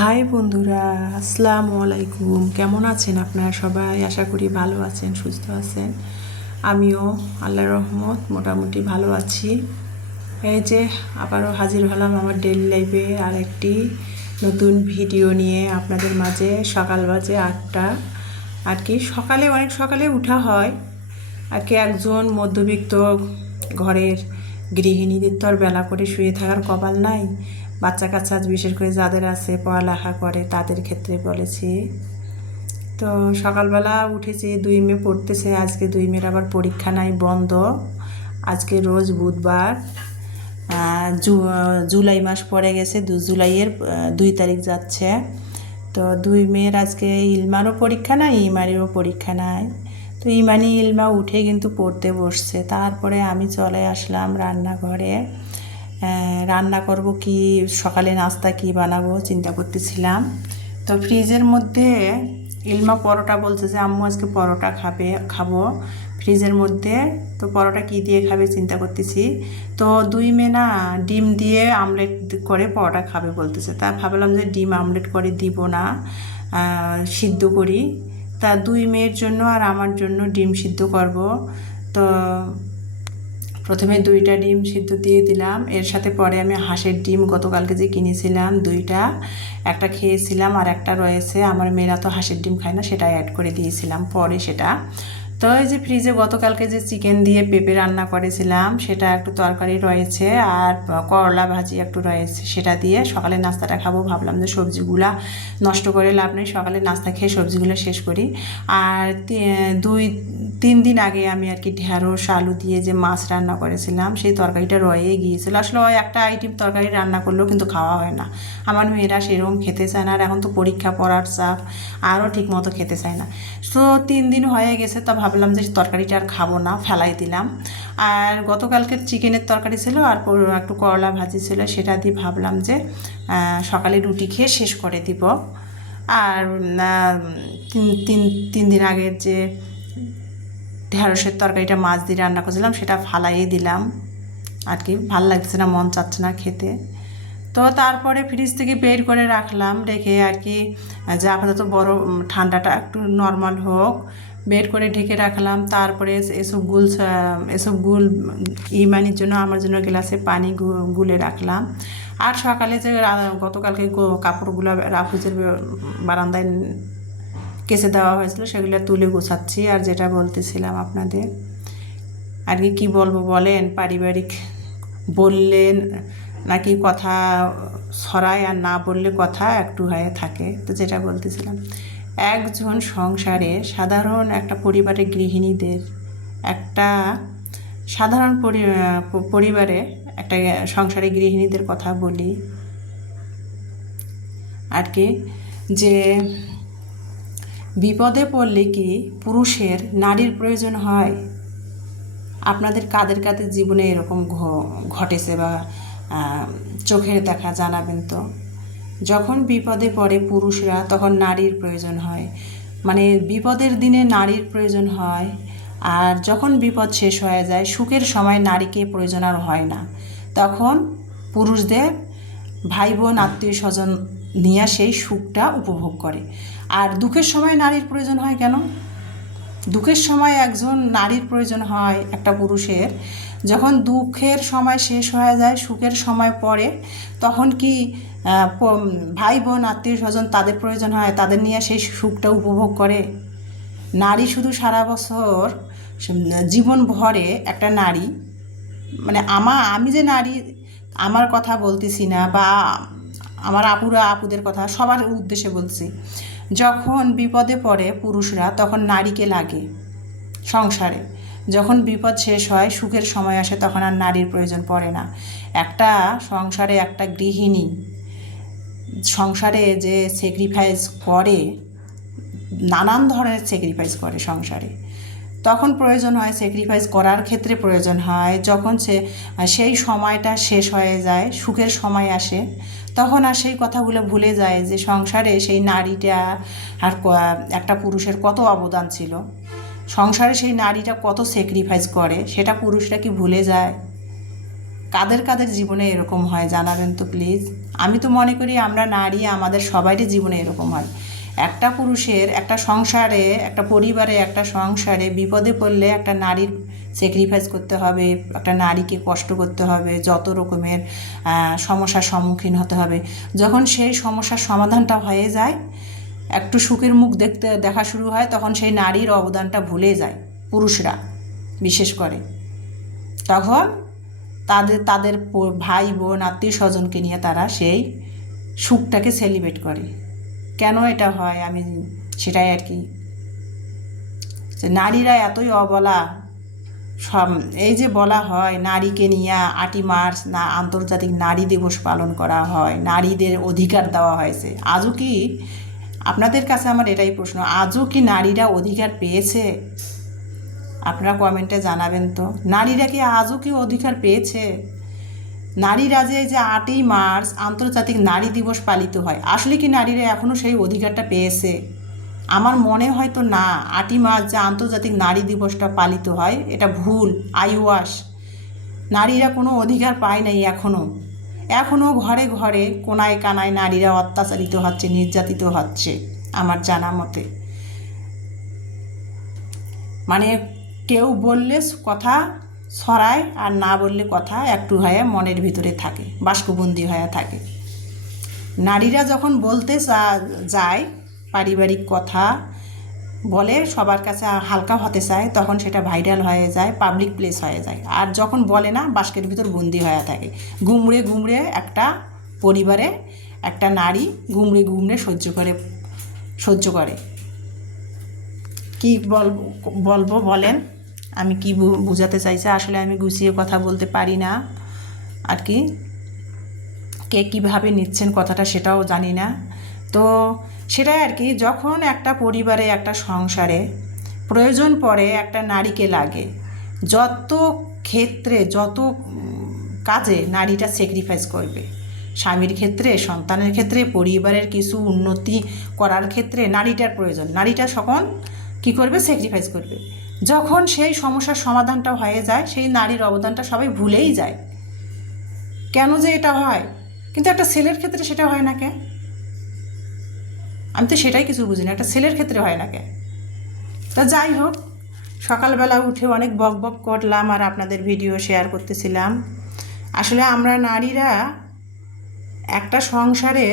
High বন্ধুরা, আসসালামু আলাইকুম। কেমন আছেন আপনারা সবাই? আশা করি ভালো আছেন, সুস্থ আছেন। আমিও আল্লাহর রহমত মোটামুটি ভালো আছি। এই যে আবারও হাজির হলাম আমার ডেইলি লাইফে আর একটি নতুন ভিডিও নিয়ে আপনাদের মাঝে। সকাল বাজে 8টা আর কি। অনেক সকালে উঠা হয় আর কি। একজন মধ্যবিত্ত ঘরের গৃহিণীদের তো আর বেলা করে শুয়ে থাকার কপাল নাই। বাচ্চা কাচ্চা বিশেষ করে যাদের আছে পড়ালেখা করে তাদের ক্ষেত্রে বলেছি। তো সকালবেলা উঠেছি, 2 মেয়ে পড়তেছে। আজকে 2 মেয়ের আবার পরীক্ষা নাই, বন্ধ। আজকে রোজ বুধবার, জুলাই মাস পড়ে গেছে, জুলাইয়ের 2 তারিখ যাচ্ছে। তো 2 মেয়ের আজকে ইলমারও পরীক্ষা নাই, ইমারিরও পরীক্ষা নাই। তো ইমানি ইলমা উঠে কিন্তু পড়তে বসছে। তারপরে আমি চলে আসলাম রান্নাঘরে। রান্না করব কি, সকালে নাস্তা কি বানাবো চিন্তা করতেছিলাম। তো ফ্রিজের মধ্যে ইলমা পরোটা বলছে যে আম্মু আজকে পরোটা খাবো ফ্রিজের মধ্যে। তো পরোটা কি দিয়ে খাবে চিন্তা করতেছি। তো 2 মেয়ে না ডিম দিয়ে আমলেট করে পরোটা খাবে বলতেছে। তা ভাবলাম যে ডিম আমলেট করে দিব না, সিদ্ধ করি। তা 2 মেয়ের জন্য আর আমার জন্য ডিম সিদ্ধ করব। তো প্রথমে 2টা ডিম সিদ্ধ দিয়ে দিলাম। এর সাথে পরে আমি হাঁসের ডিম গতকালকে যে কিনেছিলাম 2টা, একটা খেয়েছিলাম আর একটা রয়েছে। আমার মেয়েরা তো হাঁসের ডিম খায় না, সেটা অ্যাড করে দিয়েছিলাম পরে সেটা। তো এই যে ফ্রিজে গতকালকে যে চিকেন দিয়ে পেঁপে রান্না করেছিলাম সেটা একটু তরকারি রয়েছে, আর করলা ভাজি একটু রয়েছে। সেটা দিয়ে সকালে নাস্তাটা খাবো। ভাবলাম যে সবজিগুলা নষ্ট করে লাভ নেই, সকালে নাস্তা খেয়ে সবজিগুলো শেষ করি। আর 2-3 দিন আগে আমি আর কি ঢেঁড়স আলু দিয়ে যে মাছ রান্না করেছিলাম সেই তরকারিটা রয়ে গিয়েছিল। আসলে ওই একটা আইটেম তরকারি রান্না করলেও কিন্তু খাওয়া হয় না। আমার মেয়েরা সেরকম খেতে চায় না, আর এখন তো পরীক্ষা পড়ার চাপ, আরও ঠিক মতো খেতে চায় না। তো 3 দিন হয়ে গেছে, তা ভাবলাম যে তরকারিটা আর খাবো না, ফেলাই দিলাম। আর গতকালকের চিকেনের তরকারি ছিল আর একটু করলা ভাজি ছিল, সেটা দিয়ে ভাবলাম যে সকালে রুটি খেয়ে শেষ করে দিব। আর তিন দিন আগের যে ঢেঁড়সের তরকারিটা মাছ দিয়ে রান্না করেছিলাম সেটা ফালাইয়ে দিলাম আর কি। ভাল লাগছে না, মন চাচ্ছে না খেতে। তো তারপরে ফ্রিজ থেকে বের করে রাখলাম, রেখে আর কি যে আপাতত বড় ঠান্ডাটা একটু নর্মাল হোক, বের করে ঢেকে রাখলাম। তারপরে এসব গুল ইমানির জন্য আমার জন্য গ্লাসে পানি গুলে রাখলাম। আর সকালে যে গতকালকে কাপড়গুলো রাফুজের বারান্দায় কেচে দেওয়া হয়েছিল সেগুলো তুলে গোছাচ্ছি। আর যেটা বলতেছিলাম আপনাদের আর কি বলবো বলেন, পারিবারিক বললেন নাকি কথা ছড়ায়, আর না বললে কথা একটু হয়ে থাকে। তো যেটা বলতেছিলাম, একজন সংসারে সাধারণ একটা পরিবারের গৃহিণীদের, একটা সাধারণ পরিবারে একটা সংসারে গৃহিণীদের কথা বলি আর কি। যে বিপদে পড়লে কি পুরুষের নারীর প্রয়োজন হয়? আপনাদের কাদের কাদের জীবনে এরকম ঘটেছে বা চোখের দেখা জানাবেন তো। যখন বিপদে পড়ে পুরুষরা তখন নারীর প্রয়োজন হয়, মানে বিপদের দিনে নারীর প্রয়োজন হয়। আর যখন বিপদ শেষ হয়ে যায়, সুখের সময় নারীকে প্রয়োজন আর হয় না। তখন পুরুষদের ভাই বোন আত্মীয় স্বজন নিয়ে সেই সুখটা উপভোগ করে। আর দুঃখের সময় নারীর প্রয়োজন হয় কেন? দুঃখের সময় একজন নারীর প্রয়োজন হয় একটা পুরুষের। যখন দুঃখের সময় শেষ হয়ে যায়, সুখের সময় পড়ে, তখন কি ভাই বোন আত্মীয় স্বজন তাদের প্রয়োজন হয়, তাদের নিয়ে সেই সুখটা উপভোগ করে। নারী শুধু সারা বছর জীবন ভরে একটা নারী, মানে আমি যে নারী আমার কথা বলতেছি না, বা আমার আপুদের কথা সবার উদ্দেশ্যে বলছি। যখন বিপদে পড়ে পুরুষরা তখন নারীকে লাগে সংসারে। যখন বিপদ শেষ হয়, সুখের সময় আসে, তখন আর নারীর প্রয়োজন পড়ে না। একটা সংসারে একটা গৃহিণী সংসারে যে স্যাক্রিফাইস করে, নানান ধরনের স্যাক্রিফাইস করে সংসারে, তখন প্রয়োজন হয়, স্যাক্রিফাইস করার ক্ষেত্রে প্রয়োজন হয় যখন সেই সময়টা শেষ হয়ে যায়, সুখের সময় আসে, তখন আর সেই কথাগুলো ভুলে যায় যে সংসারে সেই নারীটা আর একটা পুরুষের কত অবদান ছিল, সংসারে সেই নারীটা কত স্যাক্রিফাইস করে, সেটা পুরুষরা কি ভুলে যায়? কাদের কাদের জীবনে এরকম হয় জানাবেন তো প্লিজ। আমি তো মনে করি আমরা নারী আমাদের সবারই জীবনে এরকম হয়। একটা পুরুষের একটা সংসারে, একটা পরিবারে, একটা সংসারে বিপদে পড়লে একটা নারীর স্যাক্রিফাইস করতে হবে, একটা নারীকে কষ্ট করতে হবে, যত রকমের সমস্যার সম্মুখীন হতে হবে। যখন সেই সমস্যার সমাধানটা হয়ে যায়, একটু সুখের মুখ দেখা শুরু হয়, তখন সেই নারীর অবদানটা ভুলে যায় পুরুষরা বিশেষ করে। তখন তাদের ভাই বোন আত্মীয় স্বজনকে নিয়ে তারা সেই সুখটাকে সেলিব্রেট করে। কেন এটা হয় আমি সেটাই আর কি, যে নারীরা এতই অবলা। এই যে বলা হয় নারীকে নিয়ে 8ই মার্চ না আন্তর্জাতিক নারী দিবস পালন করা হয়, নারীদের অধিকার দেওয়া হয়েছে, আজও কি আপনাদের কাছে আমার এটাই প্রশ্ন, আজও কি নারীরা অধিকার পেয়েছে? আপনারা কমেন্টে জানাবেন তো, নারীরা কি আজও কি অধিকার পেয়েছে? নারীরা যে 8ই মার্চ আন্তর্জাতিক নারী দিবস পালিত হয়, আসলে কি নারীরা এখনও সেই অধিকারটা পেয়েছে? আমার মনে হয় তো না। 8ই মার্চ যে আন্তর্জাতিক নারী দিবসটা পালিত হয় এটা ভুল, আইওয়াশ। নারীরা কোনো অধিকার পায় নাই এখনও ঘরে ঘরে কোনায় কানায় নারীরা অত্যাচারিত হচ্ছে, নির্যাতিত হচ্ছে আমার জানা মতে। মানে কেউ বললে কথা ছড়ায়, আর না বললে কথা একটু হয়ে মনের ভিতরে থাকে, বাষ্পবন্দি হয়ে থাকে। নারীরা যখন বলতে যায়, পারিবারিক কথা বলে, সবার কাছে হালকা হতে চায়, তখন সেটা ভাইরাল হয়ে যায়, পাবলিক প্লেস হয়ে যায়। আর যখন বলে না, বাস্কের ভিতর বন্দি হয়ে থাকে। গুমড়ে গুমড়ে একটা পরিবারে একটা নারী গুমড়ে গুমড়ে সহ্য করে। কি বলবো বলেন, আমি কি বুঝাতে চাইছি? আসলে আমি গুছিয়ে কথা বলতে পারি না আর কি, কে কীভাবে নিচ্ছেন কথাটা সেটাও জানি না। তো সেটাই আর কি, যখন একটা পরিবারে একটা সংসারে প্রয়োজন পড়ে একটা নারীকে লাগে, যত ক্ষেত্রে যত কাজে নারীটা স্যাক্রিফাইস করবে, স্বামীর ক্ষেত্রে, সন্তানের ক্ষেত্রে, পরিবারের কিছু উন্নতি করার ক্ষেত্রে নারীটার প্রয়োজন। নারীটা তখন কী করবে? স্যাক্রিফাইস করবে। যখন সেই সমস্যার সমাধানটা হয়ে যায়, সেই নারীর অবদানটা সবাই ভুলেই যায়। কেন যে এটা হয়? কিন্তু একটা ছেলের ক্ষেত্রে সেটা হয় না কেন? আমি তো সেটাই কিছু বুঝি না, একটা ছেলের ক্ষেত্রে হয় না কেন? তা যাই হোক, সকালবেলা উঠে অনেক বক বক করলাম আর আপনাদের ভিডিও শেয়ার করতেছিলাম। আসলে আমরা নারীরা একটা সংসারে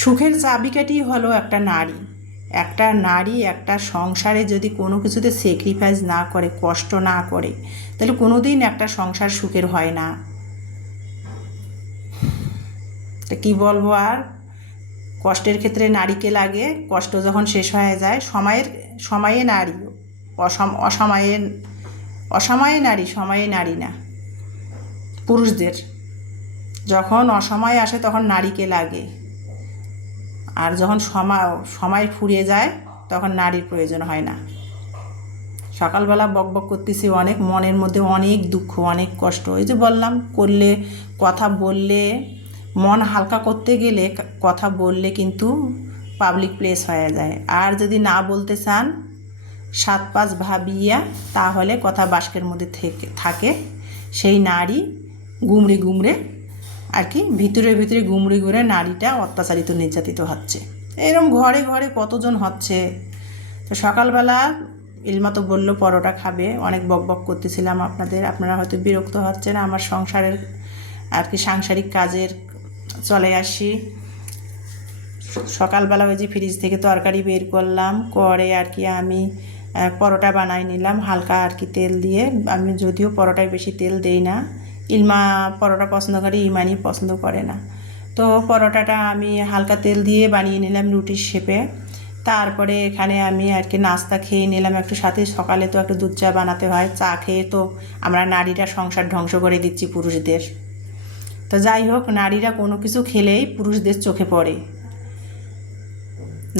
সুখের চাবিকাঠি হলো একটা নারী। একটা নারী একটা সংসারে যদি কোনো কিছুতে স্যাক্রিফাইস না করে, কষ্ট না করে, তাহলে কোনো দিন একটা সংসার সুখের হয় না। তা কী বলবো আর, কষ্টের ক্ষেত্রে নারীকে লাগে, কষ্ট যখন শেষ হয়ে যায়, সময়ে নারী, অসময়ে নারী, সময়ে নারী না। পুরুষদের যখন অসময় আসে তখন নারীকে লাগে, আর যখন সময় ফুরিয়ে যায় তখন নারীর প্রয়োজন হয় না। সকালবেলা বক বক করতেছি অনেক, মনের মধ্যে অনেক দুঃখ, অনেক কষ্ট। এই যে বললাম, কথা বললে, মন হালকা করতে গেলে কথা বললে কিন্তু পাবলিক প্লেস হয়ে যায়। আর যদি না বলতে চান 7-5 ভাবিয়া, তাহলে কথা বাস্কের মধ্যে থাকে। সেই নারী গুমড়ে গুমড়ে আর কি, ভিতরে ভিতরে গুমড়ে গুমড়ে নারীটা অত্যাচারিত, নির্যাতিত হচ্ছে। এরকম ঘরে ঘরে কতজন হচ্ছে। তো সকালবেলা ইলমা তো বললো পরোটা খাবে, অনেক বক বক করতেছিলাম আপনারা হয়তো বিরক্ত হচ্ছেন। আমার সংসারের আর কি, সাংসারিক কাজের চলে আসি। সকালবেলা ওই যে ফ্রিজ থেকে তরকারি বের করলাম, করে আর কি আমি পরোটা বানাই নিলাম হালকা আর কি তেল দিয়ে। আমি যদিও পরোটায় বেশি তেল দেই না, ইলমা পরোটা পছন্দ করে, ইমানি পছন্দ করে না। তো পরোটাটা আমি হালকা তেল দিয়ে বানিয়ে নিলাম রুটির শেপে। তারপরে এখানে আমি আর কি নাস্তা খেয়ে নিলাম একটু সাথে। সকালে তো একটু দুধ চা বানাতে হয়, চা খেয়ে তো আমরা নারীরা সংসার ধ্বংস করে দিচ্ছি পুরুষদের। তো যাই হোক, নারীরা কোনো কিছু খেলেই পুরুষদের চোখে পড়ে।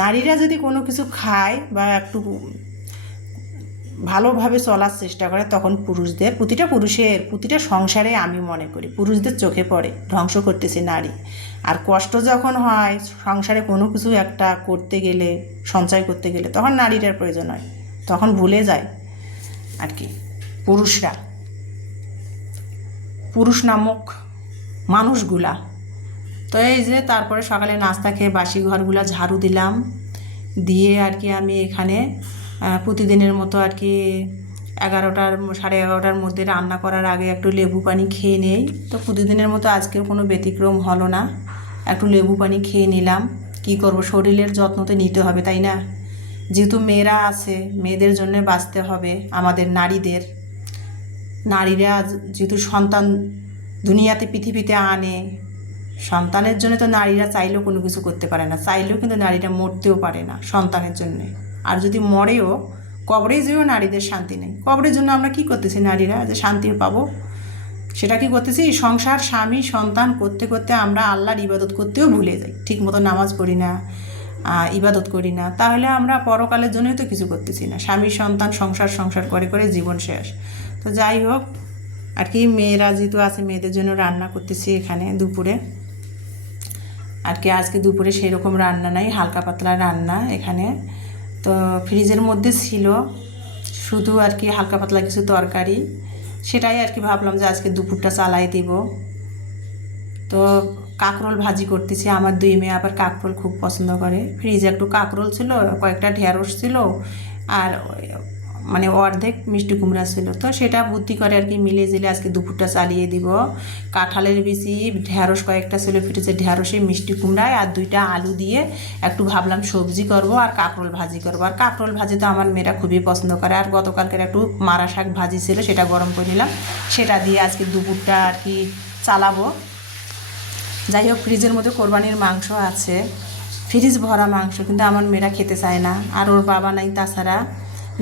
নারীরা যদি কোনো কিছু খায় বা একটু ভালোভাবে চলার চেষ্টা করে, তখন প্রতিটা সংসারে আমি মনে করি পুরুষদের চোখে পড়ে, ধ্বংস করতেছে নারী। আর কষ্ট যখন হয় সংসারে কোনো কিছু একটা করতে গেলে, সঞ্চয় করতে গেলে, তখন নারীটার প্রয়োজন হয়, তখন ভুলে যায় আর কি পুরুষ নামক মানুষগুলা। তো এই যে তারপরে সকালে নাস্তা খেয়ে বাসি ঘরগুলো ঝাড়ু দিলাম, দিয়ে আর কি আমি এখানে প্রতিদিনের মতো আর কি 11টার 11:30টার মধ্যে রান্না করার আগে একটু লেবু পানি খেয়ে নেই। তো প্রতিদিনের মতো আজকেও কোনো ব্যতিক্রম হলো না, একটু লেবু পানি খেয়ে নিলাম। কি করব, শরীরের যত্ন তো নিতে হবে, তাই না? যেহেতু মেয়েরা আছে, মেয়েদের জন্য বাঁচতে হবে আমাদের নারীরা যেহেতু সন্তান দুনিয়াতে পৃথিবীতে আনে, সন্তানের জন্য তো নারীরা চাইলেও কোনো কিছু করতে পারে না, চাইলেও কিন্তু নারীরা মরতেও পারে না সন্তানের জন্যে। আর যদি মরেও, কবরে যেও নারীদের শান্তি নেই। কবরের জন্য আমরা কি করতেছি নারীরা যে শান্তি পাবো? সেটা কি করতেছি, সংসার, স্বামী, সন্তান করতে করতে আমরা আল্লাহর ইবাদত করতেও ভুলে যাই, ঠিক মতো নামাজ পড়ি না, ইবাদত করি না। তাহলে আমরা পরকালের জন্যই তো কিছু করতেছি না, স্বামী সন্তান সংসার করে করে জীবন শেষ। তো যাই হোক আর কি, মেয়েরা যেহেতু আছে, মেয়েদের জন্য রান্না করতেছি এখানে দুপুরে। আর কি আজকে দুপুরে সেরকম রান্না নাই, হালকা পাতলা রান্না এখানে। তো ফ্রিজের মধ্যে ছিল শুধু আর কি হালকা পাতলা কিছু তরকারি, সেটাই আর কি ভাবলাম যে আজকে দুপুরটা চালাই দিব। তো কাঁকরোল ভাজি করতেছি, আমার 2 মেয়ে আবার কাঁকরোল খুব পছন্দ করে। ফ্রিজে একটু কাঁকরোল ছিল, কয়েকটা ঢেঁড়স ছিল, আর মানে অর্ধেক মিষ্টি কুমড়া ছিল। তো সেটা বুদ্ধি করে আর কি মিলে জিলে আজকে দুপুরটা চালিয়ে দিব। কাঁঠালের বিচি, ঢেঁড়স কয়েকটা ছিল ফ্রিজে, ঢেঁড়সে মিষ্টি কুমড়ায় আর 2টা আলু দিয়ে একটু ভাবলাম সবজি করব আর কাঁকরোল ভাজি করব। আর কাঁকরোল ভাজি তো আমার মেয়েরা খুবই পছন্দ করে। আর গতকালকের একটু মারা শাক ভাজি ছিল, সেটা গরম করে নিলাম, সেটা দিয়ে আজকে দুপুরটা আর কি চালাবো। যাই হোক, ফ্রিজের মধ্যে কোরবানির মাংস আছে, ফ্রিজ ভরা মাংস, কিন্তু আমার মেয়েরা খেতে চায় না, আর ওর বাবা নাই, তাছাড়া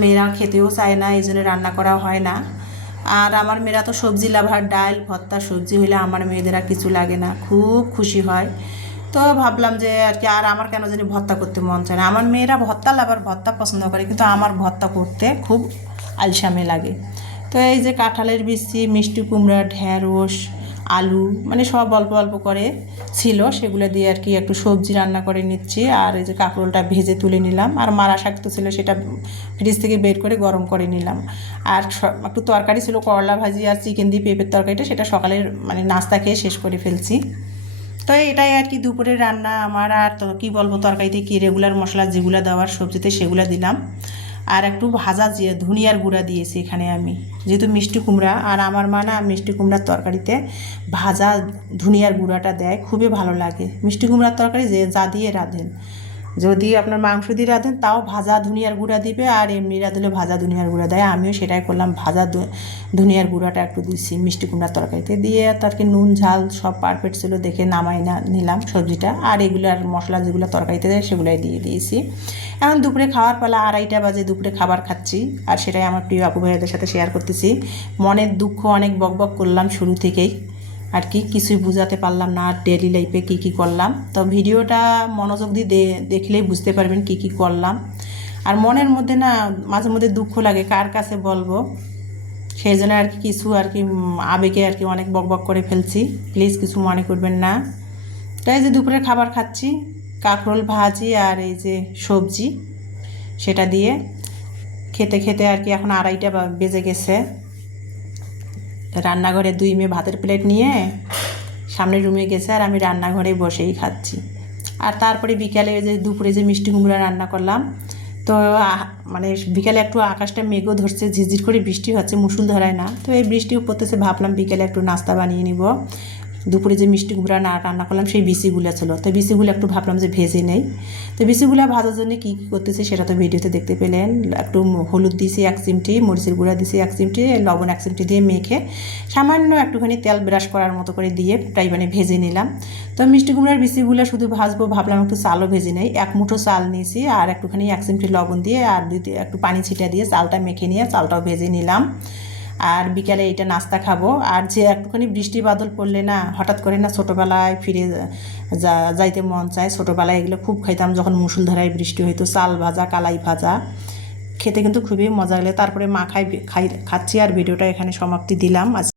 মেয়েরা খেতেও চায় না, এই জন্য রান্না করা হয় না। আর আমার মেয়েরা তো সবজি লাভার, ডাল ভর্তা সবজি হইলে আমার মেয়েদের আর কিছু লাগে না, খুব খুশি হয়। তো ভাবলাম যে আর কি, আর আমার কেন জানি ভর্তা করতে মন চায় না। আমার মেয়েরা ভর্তা লাভার, ভর্তা পছন্দ করে, কিন্তু আমার ভর্তা করতে খুব আলসামে লাগে। তো এই যে কাঁঠালের বিচি, মিষ্টি কুমড়া, ঢেঁড়স, আলু, মানে সব অল্প অল্প করে ছিল, সেগুলো দিয়ে আর কি একটু সবজি রান্না করে নিচ্ছি। আর এই যে কাঁকরোলটা ভেজে তুলে নিলাম, আর মারা শাক তো ছিল, সেটা ফ্রিজ থেকে বের করে গরম করে নিলাম। আর একটু তরকারি ছিল, করলা ভাজি আর চিকেন দিয়ে পেঁপের তরকারিটা, সেটা সকালের মানে নাস্তা খেয়ে শেষ করে ফেলছি। তো এটাই আর কি দুপুরের রান্না আমার। আর তো কী বলবো, তরকারিতে কি রেগুলার মশলা যেগুলো দেওয়ার সবজিতে সেগুলো দিলাম, আর একটু ভাজা ধনিয়ার গুঁড়া দিয়েছি এখানে আমি, যেহেতু মিষ্টি কুমড়া। আর আমার মা না মিষ্টি কুমড়ার তরকারিতে ভাজা ধনিয়ার গুঁড়াটা দেয়, খুবই ভালো লাগে। মিষ্টি কুমড়ার তরকারি যে যা দিয়ে রাঁধেন, যদি আপনার মাংস দিয়ে রাঁধেন তাও ভাজা ধনিয়ার গুঁড়া দিবে, আর এমনি রাঁধলে ভাজা ধনিয়ার গুঁড়া দেয়। আমিও সেটাই করলাম, ভাজা ধনিয়ার গুঁড়াটা একটু দিচ্ছি মিষ্টি কুমড়ার তরকারিতে দিয়ে। তার কি নুন ঝাল সব পারফেক্ট ছিল দেখে নামাই নিলাম সবজিটা, আর এগুলার মশলা যেগুলো তরকারিতে দেয় সেগুলাই দিয়ে দিয়েছি। এখন দুপুরে খাওয়ার পালা, 2:30 বাজে, দুপুরে খাবার খাচ্ছি, আর সেটাই আমার প্রিয় আপু ভাইয়াদের সাথে শেয়ার করতেছি। মনের দুঃখ অনেক বকবক করলাম শুরু থেকেই, আর কি কিছুই বুঝাতে পারলাম না আর ডেইলি লাইফে কী কী করলাম। তো ভিডিওটা মনোযোগ দিয়ে দেখলেই বুঝতে পারবেন কী কী করলাম। আর মনের মধ্যে না মাঝে মধ্যে দুঃখ লাগে, কার কাছে বলবো, সেই জন্য আর কি কিছু আর কি আবেগে আর কি অনেক বকবক করে ফেলছি, প্লিজ কিছু মনে করবেন না। তাই যে দুপুরে খাবার খাচ্ছি, কাঁকরোল ভাজি আর এই যে সবজি, সেটা দিয়ে খেতে খেতে আর কি এখন 2:30 বেজে গেছে। রান্নাঘরে 2 মেয়ে ভাতের প্লেট নিয়ে সামনের রুমে গেছে, আর আমি রান্নাঘরে বসেই খাচ্ছি। আর তারপরে বিকালে যে দুপুরে যে মিষ্টি কুমড়া রান্না করলাম, তো মানে বিকালে একটু আকাশটা মেঘও ধরছে, ঝিরঝির করে বৃষ্টি হচ্ছে, মুষল ধরায় না। তো এই বৃষ্টিও পড়তেছে, ভাবলাম বিকেলে একটু নাস্তা বানিয়ে নিব। দুপুরে যে মিষ্টি কুমড়া রান্না করলাম সেই বিচিগুলো ছিল, তো বিচিগুলো একটু ভাবলাম যে ভেজে নেই। তো বিচিগুলো ভাজার জন্য কী কী করতেছে সেটা তো ভিডিওতে দেখতে পেলেন। একটু হলুদ দিয়েছি 1 চিমটি, মরিচের গুঁড়া দিয়েছি 1 চিমটি, লবণ 1 চিমটি দিয়ে মেখে সামান্য একটুখানি তেল ব্রাশ করার মতো করে দিয়ে প্রায় মানে ভেজে নিলাম। তো মিষ্টি কুমড়ার বিচিগুলো শুধু ভাজবো, ভাবলাম একটু চালও ভেজে নেই। 1 মুঠো চাল নিয়েছি, আর একটুখানি 1 চিমটি লবণ দিয়ে আর একটু পানি ছিটা দিয়ে চালটা মেখে নিয়ে চালটাও ভেজে নিলাম। আর বিকালে এইটা নাস্তা খাবো। আর যে একটুখানি বৃষ্টি বাদল পড়লে না হঠাৎ করে না ছোটোবেলায় ফিরে যাইতে মন চায়। ছোটোবেলায় এগুলো খুব খাইতাম, যখন মুষলধারায় বৃষ্টি হইতো, চাল ভাজা, কালাই ভাজা খেতে কিন্তু খুবই মজা লাগে। তারপরে মা খাচ্ছি, আর ভিডিওটা এখানে সমাপ্তি দিলাম।